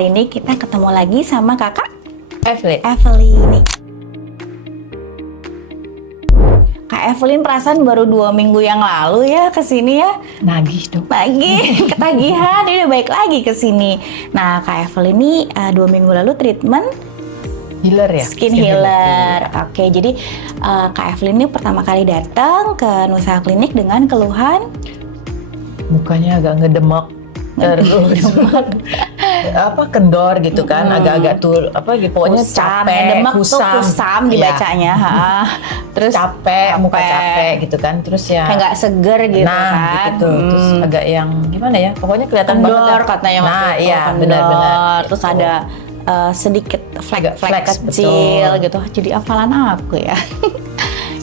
hari ini kita ketemu lagi sama kakak Evelyn. Kak Evelyn perasaan baru 2 minggu yang lalu ya kesini ya. Nagih dong. Lagi ketagihan, ini udah balik lagi kesini. Nah Kak Evelyn ini 2 minggu lalu treatment Healer ya? Skin healer. Oke, jadi Kak Evelyn ini pertama kali datang ke Nusa Klinik dengan keluhan Mukanya agak ngedemek, terus kendor gitu kan, agak-agak tuh pokoknya kusam, capek, demek tuh kusam dibacanya. Terus capek, muka capek gitu kan, terus ya kayak nggak seger gitu kan. gitu. Terus agak yang gimana ya, pokoknya kelihatan kendor banget katanya waktu itu, iya kendor. benar-benar. Terus ada sedikit flek flex, kecil betul. gitu. Jadi hafalan aku ya.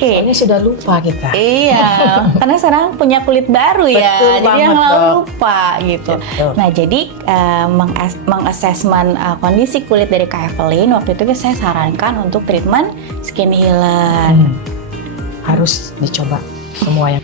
Oke. Soalnya sudah lupa kita. Iya, karena sekarang punya kulit baru ya, Betul jadi banget, yang lalu Dok. lupa gitu. Betul. Nah, jadi mengassessment kondisi kulit dari Kak Evelyn, waktu itu saya sarankan untuk treatment skin healer. Harus dicoba semuanya.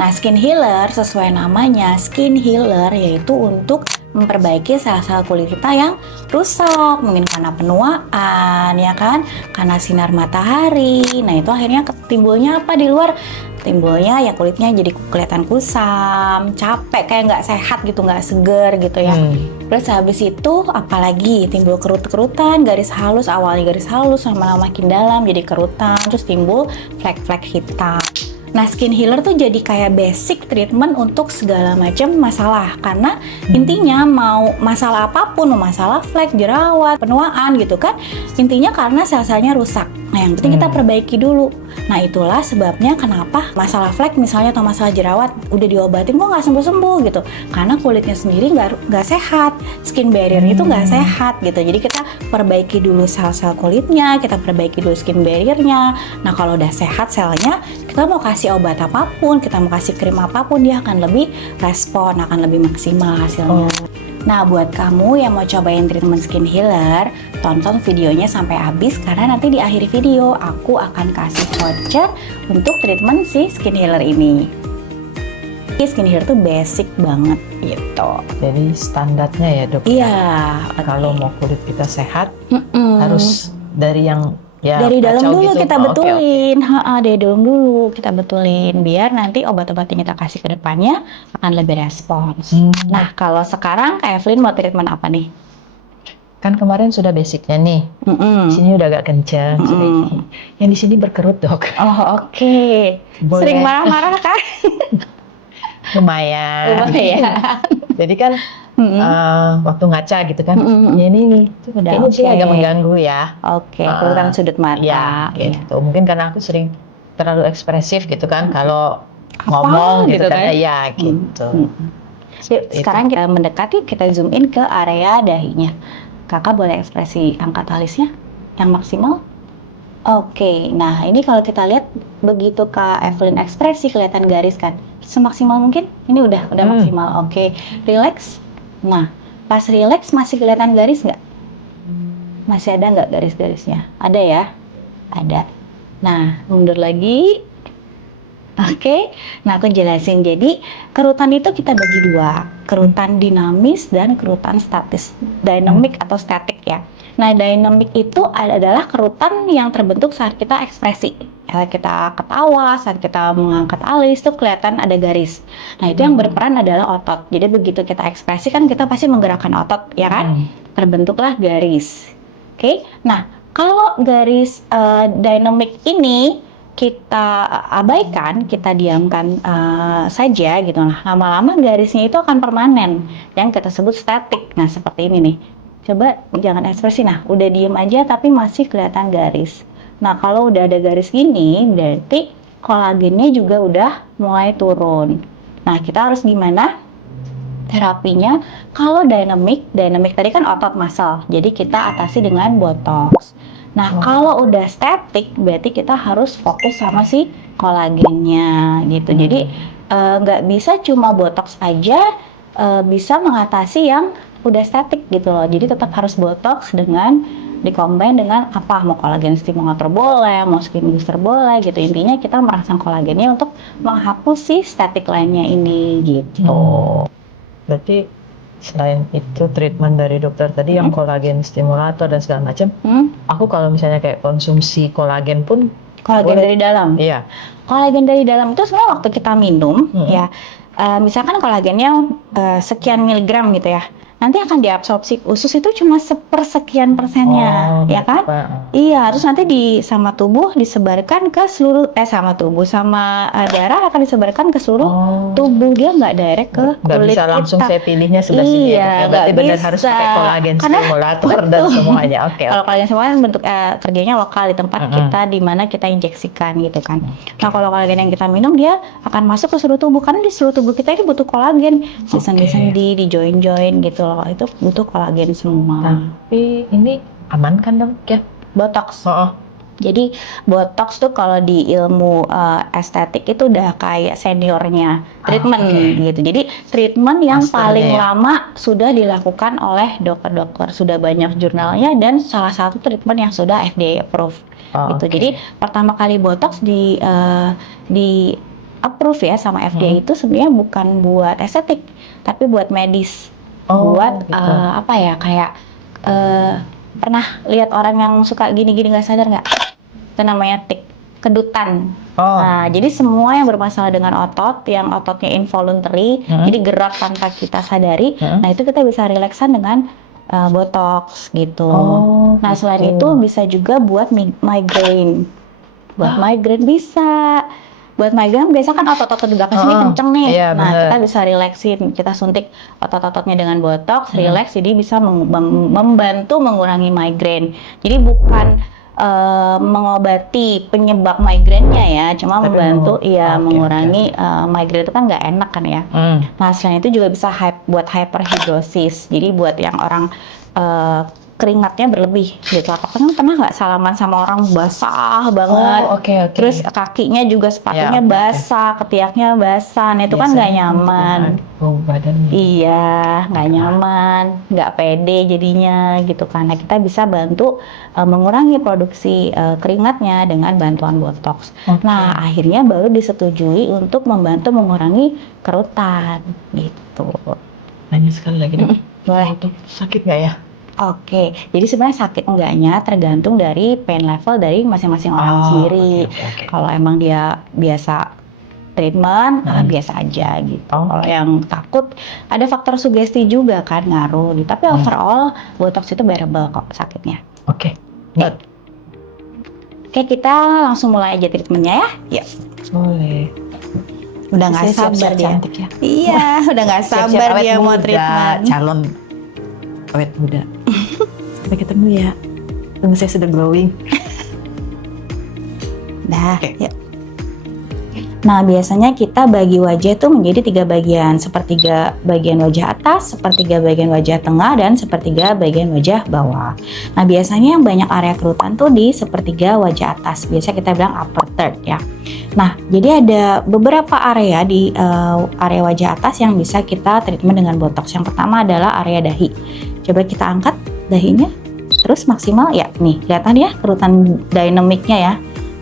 Nah, skin healer sesuai namanya, skin healer yaitu untuk memperbaiki sel-sel kulit kita yang rusak, mungkin karena penuaan, ya kan, karena sinar matahari. Nah, itu akhirnya timbulnya apa di luar? Timbulnya ya kulitnya jadi kelihatan kusam, capek, kayak nggak sehat gitu, nggak seger gitu ya. Terus habis itu apalagi timbul kerut-kerutan, garis halus, awalnya garis halus, lama-lama makin dalam jadi kerutan, terus timbul flek-flek hitam. Nah, skin healer tuh jadi kayak basic treatment untuk segala macam masalah. Karena intinya mau masalah apapun, mau masalah flek, jerawat, penuaan gitu kan, intinya karena sel-selnya rusak. Nah, yang penting kita perbaiki dulu. Nah, itulah sebabnya kenapa masalah flek misalnya atau masalah jerawat udah diobatin kok nggak sembuh-sembuh gitu. Karena kulitnya sendiri nggak sehat, skin barrier itu nggak sehat gitu. Jadi kita perbaiki dulu sel-sel kulitnya, kita perbaiki dulu skin barriernya. Nah, kalau udah sehat selnya, kita mau kasih obat apapun, kita mau kasih krim apapun, dia akan lebih respon, akan lebih maksimal hasilnya. Nah, buat kamu yang mau cobain treatment skin healer, tonton videonya sampai habis karena nanti di akhir video aku akan kasih voucher untuk treatment si skin healer ini. Skin healer tuh basic banget gitu. Jadi standarnya ya dok. Iya. Kalau mau kulit kita sehat, harus dari yang dari dalam kacau dulu gitu. kita betulin, dari dalam dulu kita betulin biar nanti obat-obat yang kita kasih ke depannya akan lebih respons. Nah, kalau sekarang Kak Evelyn mau treatment apa nih? Kan kemarin sudah basicnya nih. Di sini udah agak kenceng. Yang di sini berkerut dok. Oh oke. Sering marah-marah kan? Lumayan. Jadi kan waktu ngaca gitu kan, ya ini kayaknya sih agak mengganggu ya. Oke, kelihatan sudut mata. Ya, gitu. Mungkin karena aku sering terlalu ekspresif gitu kan, kalau ngomong gitu kan, ya gitu. Sekarang kita mendekati, kita zoom in ke area dahinya. Kakak boleh ekspresi angkat alisnya yang maksimal. Oke, nah ini kalau kita lihat begitu Kak Evelyn ekspresi kelihatan garis kan, semaksimal mungkin. Ini udah maksimal. Oke, relax. Nah, pas relax masih kelihatan garis nggak? Masih ada nggak garis-garisnya? Ada ya? Ada. Nah, mundur lagi. Oke, nah aku jelasin. Jadi kerutan itu kita bagi dua, kerutan dinamis dan kerutan statis, dynamic atau static ya. Nah, dynamic itu adalah kerutan yang terbentuk saat kita ekspresi, saat kita ketawa, saat kita mengangkat alis tuh kelihatan ada garis. Nah, itu yang berperan adalah otot. Jadi begitu kita ekspresi kan kita pasti menggerakkan otot, ya kan? Terbentuklah garis. Oke, nah kalau garis dynamic ini kita abaikan, kita diamkan saja gitu. Nah, lama-lama garisnya itu akan permanen yang kita sebut statik. Nah, seperti ini nih. Coba jangan ekspresi. Nah, udah diem aja tapi masih kelihatan garis. Nah, kalau udah ada garis gini, berarti kolagennya juga udah mulai turun. Nah, kita harus gimana? Terapinya, kalau dynamic tadi kan otot muscle. Jadi kita atasi dengan botox. Nah, kalau udah static, berarti kita harus fokus sama si kolagennya gitu. Jadi nggak bisa cuma botox aja bisa mengatasi yang udah static gitu loh. Jadi tetap harus botox dengan dikombin dengan apa, mau kolagen stimulator boleh, mau skin booster boleh gitu. Intinya kita merangsang kolagennya untuk menghapus si static lainnya ini gitu. Berarti Selain itu treatment dari dokter tadi yang kolagen stimulator dan segala macam, aku kalau misalnya kayak konsumsi kolagen pun Kolagen boleh. dari dalam. Iya. Kolagen dari dalam itu sebenarnya waktu kita minum ya, misalkan kolagennya sekian miligram gitu ya, nanti akan diabsorpsi usus itu cuma sepersekian persennya, ya kan? Iya, terus nanti sama tubuh disebarkan ke seluruh sama tubuh sama darah akan disebarkan ke seluruh tubuh, dia nggak direct ke Nggak kulit bisa langsung kita. saya pilihnya sebelah sini Iya, ya. Berarti nggak benar bisa. harus pakai kolagen Karena stimulator dan betul. semuanya. Oke. Kalau kolagen semuanya bentuk kerjanya lokal di tempat kita di mana kita injeksikan gitu kan. Nah, kalau kolagen yang kita minum dia akan masuk ke seluruh tubuh karena di seluruh tubuh kita ini butuh kolagen, di sendi-sendi, di join-join gitu loh. Itu butuh kolagen semua. Tapi ini aman kan dong ya? Botox. Jadi botox tuh kalau di ilmu estetik itu udah kayak seniornya treatment gitu. Jadi treatment yang paling lama sudah dilakukan oleh dokter-dokter, sudah banyak jurnalnya dan salah satu treatment yang sudah FDA approved gitu. Jadi pertama kali botox di approve ya sama FDA itu sebenarnya bukan buat estetik, tapi buat medis. Buat gitu. apa ya, kayak pernah lihat orang yang suka gini-gini nggak sadar nggak? Itu namanya kedutan. Nah, jadi semua yang bermasalah dengan otot, yang ototnya involuntary, jadi gerak tanpa kita sadari, nah itu kita bisa relaksan dengan botox gitu. Nah, selain itu bisa juga buat migraine. Buat migraine bisa. Buat migraine biasa kan otot-otot di belakang sini kenceng nih. Nah, kita bisa relaksin, kita suntik otot-ototnya dengan botox, relax, jadi bisa membantu mengurangi migraine. Jadi bukan mengobati penyebab migrainnya ya, cuma membantu mengurangi migrain itu kan nggak enak kan ya. Nah, selain itu juga bisa buat hyperhidrosis. Jadi buat yang orang keringatnya berlebih gitu. Apakah pernah nggak salaman sama orang basah banget? Terus kakinya juga sepatunya basah, ketiaknya basah. Nah, itu kan nggak nyaman. Iya, nggak nyaman, nggak pede jadinya gitu kan. Nah, kita bisa bantu mengurangi produksi keringatnya dengan bantuan botox. Nah, akhirnya baru disetujui untuk membantu mengurangi kerutan gitu. Nanya sekali lagi dong. Boleh. Itu sakit nggak ya? Oke, jadi sebenarnya sakit enggaknya tergantung dari pain level dari masing-masing orang sendiri. Kalau emang dia biasa treatment, biasa aja gitu. Kalau yang takut, ada faktor sugesti juga kan ngaruh gitu. Tapi overall, botox itu bearable kok sakitnya. Oke, kita langsung mulai aja treatmentnya ya. Yuk. Boleh. Udah nggak sabar dia. Cantik ya. Iya, udah nggak sabar dia mau treatment. Calon awet muda. Sampai ketemu ya. Tunggu saya sudah glowing. Dah, yuk. Nah, biasanya kita bagi wajah itu menjadi 3 bagian. Sepertiga bagian wajah atas, sepertiga bagian wajah tengah, dan sepertiga bagian wajah bawah. Nah, biasanya yang banyak area kerutan tuh di sepertiga wajah atas. Biasa kita bilang upper third ya. Nah, jadi ada beberapa area di area wajah atas yang bisa kita treatment dengan botox. Yang pertama adalah area dahi. Coba kita angkat dahinya, terus maksimal ya. Nih, kelihatan ya kerutan dinamiknya ya.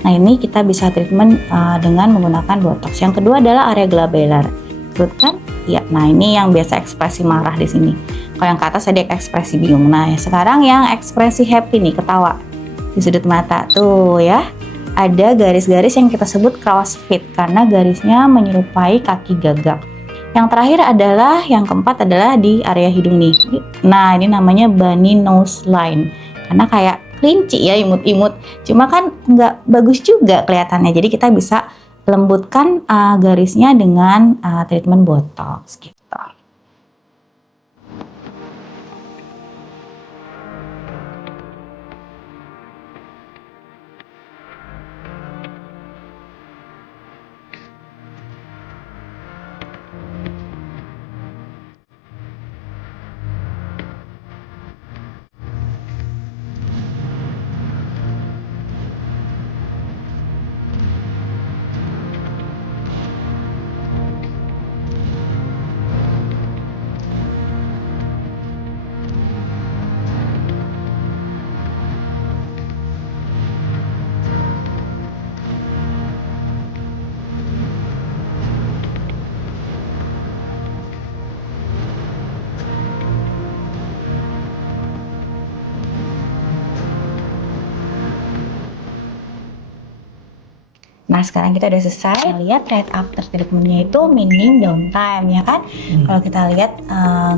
Nah, ini kita bisa treatment dengan menggunakan botox. Yang kedua adalah area glabellar. Kerut kan? Ya. Nah, ini yang biasa ekspresi marah di sini. Kalau yang ke atas ada ekspresi bingung. Nah, sekarang yang ekspresi happy nih, ketawa di sudut mata tuh ya. Ada garis-garis yang kita sebut crow's feet karena garisnya menyerupai kaki gagak. Yang terakhir adalah, yang keempat adalah di area hidung nih. Nah, ini namanya bunny nose line. Karena kayak kelinci ya, imut-imut. Cuma kan nggak bagus juga kelihatannya. Jadi kita bisa lembutkan garisnya dengan treatment botox gitu. Nah, sekarang kita udah selesai. Lihat right after treatmentnya itu minim downtime ya kan. Kalau kita lihat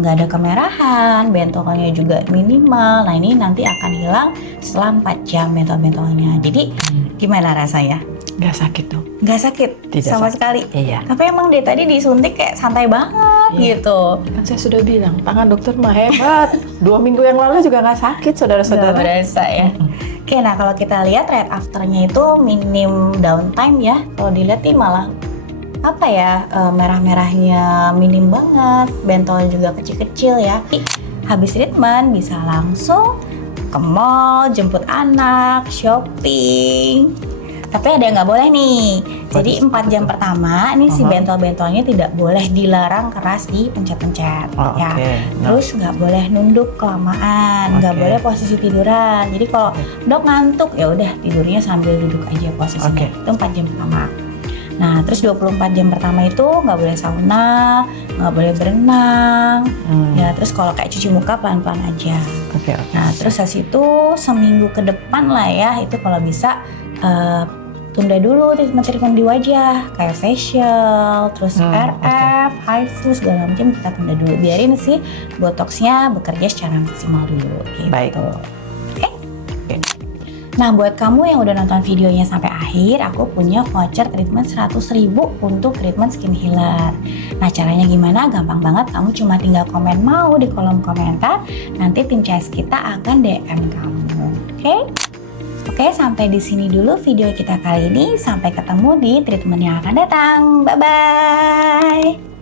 nggak ada kemerahan, bentolnya juga minimal. Nah, ini nanti akan hilang setelah 4 jam bentol-bentolnya. Jadi gimana rasanya? Nggak sakit dong? Nggak sakit Tidak sama sakit. sekali. Iya. Tapi emang dia tadi disuntik kayak santai banget gitu. Kan saya sudah bilang, tangan dokter mah hebat. 2 minggu yang lalu juga nggak sakit, saudara-saudara. Nggak berasa ya. Oke, nah kalau kita lihat right afternya itu minim downtime ya. Kalau dilihat nih malah apa ya, merah-merahnya minim banget, bentolnya juga kecil-kecil ya. Habis treatment bisa langsung ke mall, jemput anak, shopping. Tapi ada yang nggak boleh nih. Jadi 4 jam pertama ini si bentol-bentolnya tidak boleh dilarang keras dipencet-pencet ya. Terus nggak boleh nunduk kelamaan, nggak boleh posisi tiduran. Jadi kalau dok ngantuk ya udah tidurnya sambil duduk aja posisinya. Itu 4 jam pertama. Nah, terus 24 jam pertama itu nggak boleh sauna, nggak boleh berenang. Ya, terus kalau kayak cuci muka pelan-pelan aja. Nah, terus habis itu seminggu ke depan lah ya, itu kalau bisa tunda dulu treatment di wajah kayak facial, terus RF, HIFU segala macam kita tunda dulu. Biarin si botoxnya bekerja secara maksimal dulu gitu. Baik. Oke. Nah, buat kamu yang udah nonton videonya sampai akhir, aku punya voucher treatment 100.000 untuk treatment skin healer. Nah, caranya gimana? Gampang banget, kamu cuma tinggal komen mau di kolom komentar, nanti tim CS kita akan DM kamu. Oke, sampai di sini dulu video kita kali ini. Sampai ketemu di treatment yang akan datang. Bye-bye!